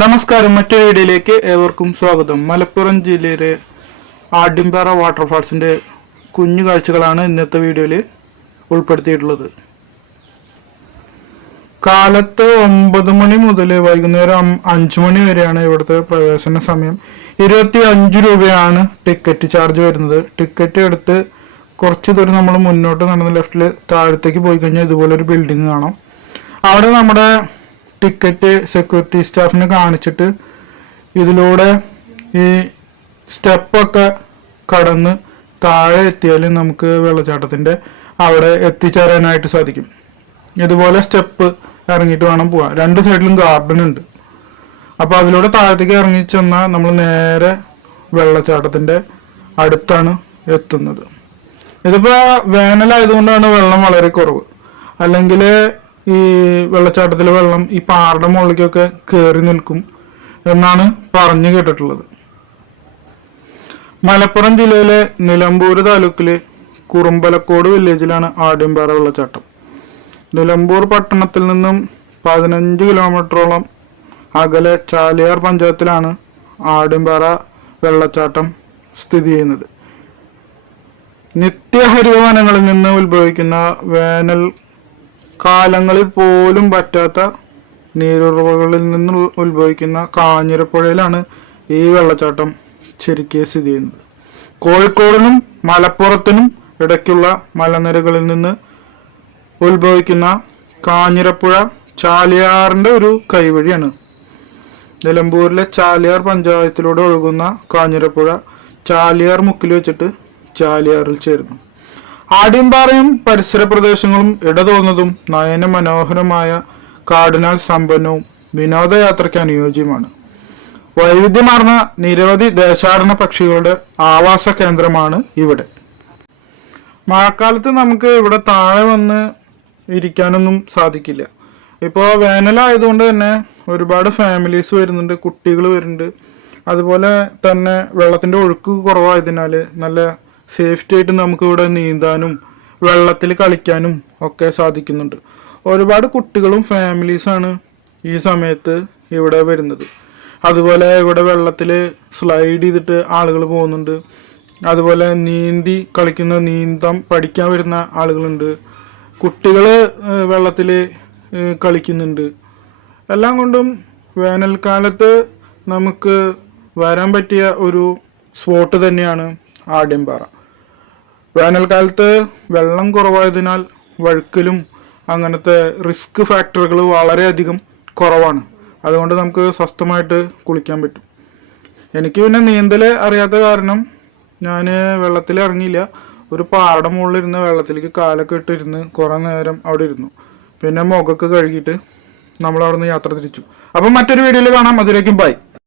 നമസ്കാരം, മറ്റൊരു വീഡിയോയിലേക്ക് ഏവർക്കും സ്വാഗതം. മലപ്പുറം ജില്ലയിലെ ആഢ്യംപാറ വാട്ടർഫാൾസിൻ്റെ കുഞ്ഞു കാഴ്ചകളാണ് ഇന്നത്തെ വീഡിയോയിൽ ഉൾപ്പെടുത്തിയിട്ടുള്ളത്. കാലത്ത് 9 മണി മുതൽ വൈകുന്നേരം 5 മണി വരെയാണ് ഇവിടുത്തെ പ്രവേശന സമയം. 25 രൂപയാണ് ടിക്കറ്റ് ചാർജ് വരുന്നത്. ടിക്കറ്റ് എടുത്ത് കുറച്ച് ദൂരം നമ്മൾ മുന്നോട്ട് നടന്ന് ലെഫ്റ്റിൽ താഴത്തേക്ക് പോയി കഴിഞ്ഞാൽ ഇതുപോലൊരു ബിൽഡിംഗ് കാണാം. അവിടെ നമ്മുടെ ടിക്കറ്റ് സെക്യൂരിറ്റി സ്റ്റാഫിനെ കാണിച്ചിട്ട് ഇതിലൂടെ ഈ സ്റ്റെപ്പൊക്കെ കടന്ന് താഴെ എത്തിയാൽ നമുക്ക് വെള്ളച്ചാട്ടത്തിൻ്റെ അവിടെ എത്തിച്ചേരാനായിട്ട് സാധിക്കും. ഇതുപോലെ സ്റ്റെപ്പ് ഇറങ്ങിയിട്ട് വേണം പോകാൻ. 2 സൈഡിലും ഗാർഡൻ ഉണ്ട്. അപ്പോൾ അതിലൂടെ താഴത്തേക്ക് ഇറങ്ങി ചെന്നാൽ നമ്മൾ നേരെ വെള്ളച്ചാട്ടത്തിൻ്റെ അടുത്താണ് എത്തുന്നത്. ഇതിപ്പോൾ വേനലായതുകൊണ്ടാണ് വെള്ളം വളരെ കുറവ്. അല്ലെങ്കിൽ ഈ വെള്ളച്ചാട്ടത്തിലെ വെള്ളം ഈ പാറയുടെ മുകളിലേക്കൊക്കെ കയറി നിൽക്കും എന്നാണ് പറഞ്ഞു കേട്ടിട്ടുള്ളത്. മലപ്പുറം ജില്ലയിലെ നിലമ്പൂർ താലൂക്കിലെ കുറുമ്പലക്കോട് വില്ലേജിലാണ് ആഢ്യംപാറ വെള്ളച്ചാട്ടം. നിലമ്പൂർ പട്ടണത്തിൽ നിന്നും 15 കിലോമീറ്ററോളം അകലെ ചാലിയാർ പഞ്ചായത്തിലാണ് ആഢ്യംപാറ വെള്ളച്ചാട്ടം സ്ഥിതി ചെയ്യുന്നത്. നിത്യഹരിത വനങ്ങളിൽ നിന്ന് ഉത്ഭവിക്കുന്ന വേനൽ കാലങ്ങളിൽ പോലും പറ്റാത്ത നീരുറവകളിൽ നിന്ന് ഉത്ഭവിക്കുന്ന കാഞ്ഞിരപ്പുഴയിലാണ് ഈ വെള്ളച്ചാട്ടം ശരിക്കും സ്ഥിതി ചെയ്യുന്നത്. കോഴിക്കോടിനും മലപ്പുറത്തിനും ഇടയ്ക്കുള്ള മലനിരകളിൽ നിന്ന് ഉത്ഭവിക്കുന്ന കാഞ്ഞിരപ്പുഴ ചാലിയാറിൻ്റെ ഒരു കൈവഴിയാണ്. നിലമ്പൂരിലെ ചാലിയാർ പഞ്ചായത്തിലൂടെ ഒഴുകുന്ന കാഞ്ഞിരപ്പുഴ ചാലിയാർ മുക്കിൽ വെച്ചിട്ട് ചാലിയാറിൽ ചേരുന്നു. ആഢ്യംപാറയും പരിസര പ്രദേശങ്ങളും ഇടതോന്നതും നയന മനോഹരമായ കാടിനാൽ സമ്പന്നവും വിനോദയാത്രയ്ക്ക് അനുയോജ്യമാണ്. വൈവിധ്യമാർന്ന നിരവധി ദേശാടന പക്ഷികളുടെ ആവാസ കേന്ദ്രമാണ് ഇവിടെ. മഴക്കാലത്ത് നമുക്ക് ഇവിടെ താഴെ വന്ന് ഇരിക്കാനൊന്നും സാധിക്കില്ല. ഇപ്പോൾ വേനലായതുകൊണ്ട് തന്നെ ഒരുപാട് ഫാമിലീസ് വരുന്നുണ്ട്, കുട്ടികൾ വരുന്നുണ്ട്. അതുപോലെ തന്നെ വെള്ളത്തിൻ്റെ ഒഴുക്ക് കുറവായതിനാൽ നല്ല സേഫ്റ്റി ആയിട്ട് നമുക്ക് ഇവിടെ നീന്താനും വെള്ളത്തിൽ കളിക്കാനും ഒക്കെ സാധിക്കുന്നുണ്ട്. ഒരുപാട് കുട്ടികളും ഫാമിലീസാണ് ഈ സമയത്ത് ഇവിടെ വരുന്നത്. അതുപോലെ ഇവിടെ വെള്ളത്തിൽ സ്ലൈഡ് ചെയ്തിട്ട് ആളുകൾ പോകുന്നുണ്ട്. അതുപോലെ നീന്തി കളിക്കുന്ന നീന്തം പഠിക്കാൻ വരുന്ന ആളുകളുണ്ട്. കുട്ടികൾ വെള്ളത്തിൽ കളിക്കുന്നുണ്ട്. എല്ലാം കൊണ്ടും വേനൽക്കാലത്ത് നമുക്ക് വരാൻ പറ്റിയ ഒരു സ്പോട്ട് തന്നെയാണ് ആഢ്യംപാറ. വേനൽക്കാലത്ത് വെള്ളം കുറവായതിനാൽ വഴുക്കലും അങ്ങനത്തെ റിസ്ക് ഫാക്ടറുകൾ വളരെയധികം കുറവാണ്. അതുകൊണ്ട് നമുക്ക് സ്വസ്ഥമായിട്ട് കുളിക്കാൻ പറ്റും. എനിക്ക് പിന്നെ നീന്തൽ അറിയാത്ത കാരണം ഞാൻ വെള്ളത്തിൽ ഇറങ്ങിയില്ല. ഒരു പാറയുടെ മുകളിലിരുന്ന് വെള്ളത്തിലേക്ക് കാലൊക്കെ ഇട്ടിരുന്ന് കുറേ നേരം അവിടെ ഇരുന്നു. പിന്നെ മുഖമൊക്കെ കഴുകിയിട്ട് നമ്മൾ അവിടെ നിന്ന് യാത്ര തിരിച്ചു. അപ്പം മറ്റൊരു വീഡിയോയിൽ കാണാം. അതിലേക്കും ബൈ.